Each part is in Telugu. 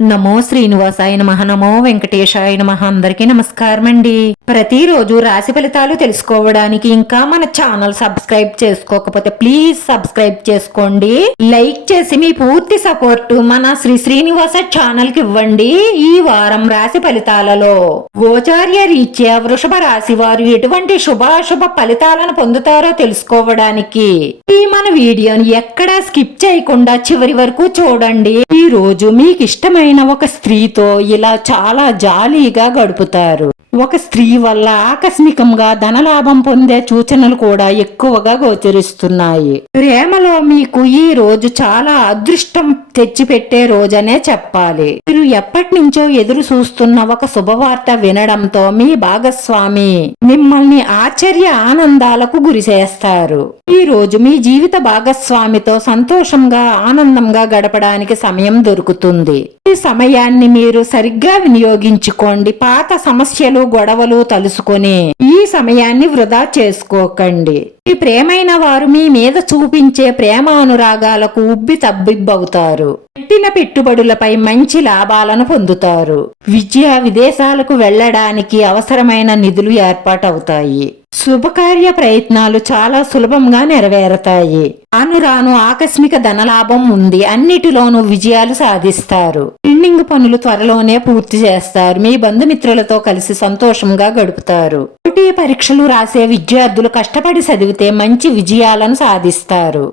నమో శ్రీనివాసాయ నమః. నమో వెంకటేశాయ నమః. అందరికీ నమస్కారం అండి. ప్రతిరోజు రాశి ఫలితాలు తెలుసుకోవడానికి ఇంకా మన ఛానల్ సబ్స్క్రైబ్ చేసుకోకపోతే ప్లీజ్ సబ్స్క్రైబ్ చేసుకోండి. లైక్ చేసి మీ పూర్తి సపోర్ట్ మన శ్రీనివాస ఛానల్ కి ఇవ్వండి. ఈ వారం రాశి ఫలితాలలో గోచార్య రీత్యా వృషభ రాశి వారు ఎటువంటి శుభాశుభ ఫలితాలను పొందుతారో తెలుసుకోవడానికి ఈ మన వీడియోని ఎక్కడా స్కిప్ చేయకుండా చివరి వరకు చూడండి. ఈ రోజు మీకు ఇష్టమైన ఒక స్త్రీతో ఇలా చాలా జాలీగా గడుపుతారు. ఒక స్త్రీ వల్ల ఆకస్మికంగా ధనలాభం పొందే సూచనలు కూడా ఎక్కువగా గోచరిస్తున్నాయి. ప్రేమలో మీకు ఈ రోజు చాలా అదృష్టం తెచ్చిపెట్టే రోజనే చెప్పాలి. మీరు ఎప్పటి నుంచో ఎదురు చూస్తున్న ఒక శుభవార్త వినడంతో మీ భాగస్వామి మిమ్మల్ని ఆశ్చర్య ఆనందాలకు గురి చేస్తారు. ఈ రోజు మీ జీవిత భాగస్వామితో సంతోషంగా ఆనందంగా గడపడానికి సమయం దొరుకుతుంది. ఈ సమయాన్ని మీరు సరిగ్గా వినియోగించుకోండి. పాత సమస్యలు గొడవలు తలుసుకొని ఈ సమయాన్ని వృధా చేసుకోకండి. ఈ ప్రేమైన వారు మీ మీద చూపించే ప్రేమానురాగాలకు ఉబ్బి తబ్బిబ్బవుతారు. పెట్టిన పెట్టుబడులపై మంచి లాభాలను పొందుతారు. విదేశాలకు వెళ్లడానికి అవసరమైన నిధులు ఏర్పాటవుతాయి. శుభకార్య ప్రయత్నాలు చాలా సులభంగా నెరవేరతాయి. రాను ఆకస్మిక ధనలాభం ఉంది. అన్నిటిలోనూ విజయాలు సాధిస్తారు. పెండింగ్ పనులు త్వరలోనే పూర్తి చేస్తారు. మీ బంధుమిత్రులతో కలిసి సంతోషంగా గడుపుతారు. పోటీ పరీక్షలు రాసే విద్యార్థులు కష్టపడి చదివితే మంచి విజయాలను సాధిస్తారు.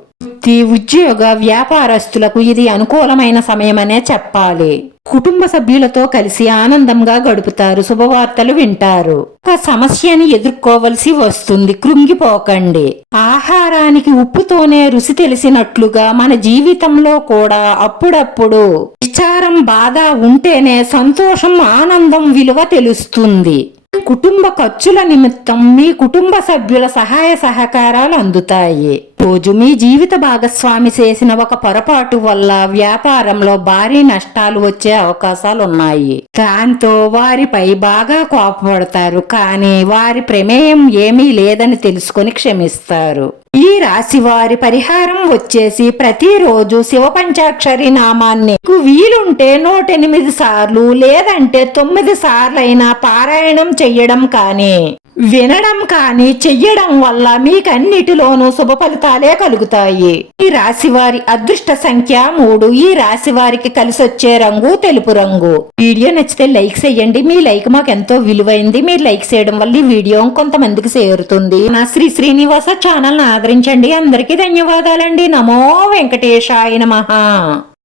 ఉద్యోగ వ్యాపారస్తులకు ఇది అనుకూలమైన సమయమనే చెప్పాలి. కుటుంబ సభ్యులతో కలిసి ఆనందంగా గడుపుతారు. శుభవార్తలు వింటారు. ఒక సమస్యని ఎదుర్కోవలసి వస్తుంది. కృంగిపోకండి. ఆహారానికి ఉప్పుతోనే రుచి తెలిసినట్లుగా మన జీవితంలో కూడా అప్పుడప్పుడు విచారం బాధ ఉంటేనే సంతోషం ఆనందం విలువ తెలుస్తుంది. కుటుంబ ఖర్చుల నిమిత్తం మీ కుటుంబ సభ్యుల సహాయ సహకారాలు అందుతాయి. రోజు మీ జీవిత భాగస్వామి చేసిన ఒక పొరపాటు వల్ల వ్యాపారంలో భారీ నష్టాలు వచ్చే అవకాశాలున్నాయి. దాంతో వారిపై బాగా కోపపడతారు. కానీ వారి ప్రమేయం ఏమీ లేదని తెలుసుకొని క్షమిస్తారు. ఈ రాశి వారి పరిహారం వచ్చేసి ప్రతిరోజు శివ పంచాక్షరి నామాన్ని వీలుంటే 108 సార్లు లేదంటే 9 సార్లైనా పారాయణం చెయ్యడం కానీ వినడం కానీ చెయ్యడం వల్ల మీకన్నిటిలోనూ శుభ ఫలితాలే కలుగుతాయి. ఈ రాశి వారి అదృష్ట సంఖ్య 3. ఈ రాశి వారికి కలిసొచ్చే రంగు తెలుపు రంగు. వీడియో నచ్చితే లైక్ చేయండి. మీ లైక్ మాకు ఎంతో విలువైంది. మీరు లైక్ చేయడం వల్ల ఈ వీడియో కొంతమందికి చేరుతుంది. నా శ్రీనివాస ఛానల్ ఆదరించండి. అందరికీ ధన్యవాదాలండి. నమో వెంకటేశాయ నమః.